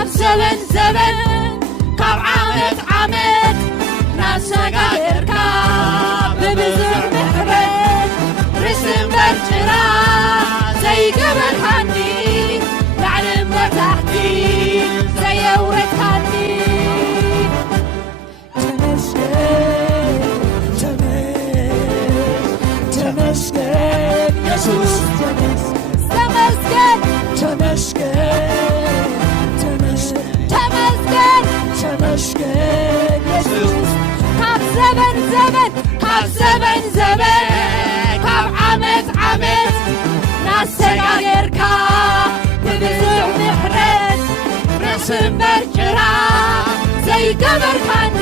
ካብ ዘበን ዘበን ካብ ዓመት ዓመት ናሰጋገርካ ብብዙሕ ምሕረት ርእሲ እምበር ጭራ ዘይገበርካኒ ላዕሊ እምበር ታሕቲ ዘየውረድካኒ ተመስገን ኢየሱስ ተመስገን ተመስገን ተመስገን ተመስገን ኢየሱስ ካብ ዘበን ዘበን ካብ ዘበን ዘበን ካብ ዓመት ዓመት ናሰጋገርካ ብብዙሕ ምሕረት ርእሲ እምበር ጭራ ዘይገበርካኒ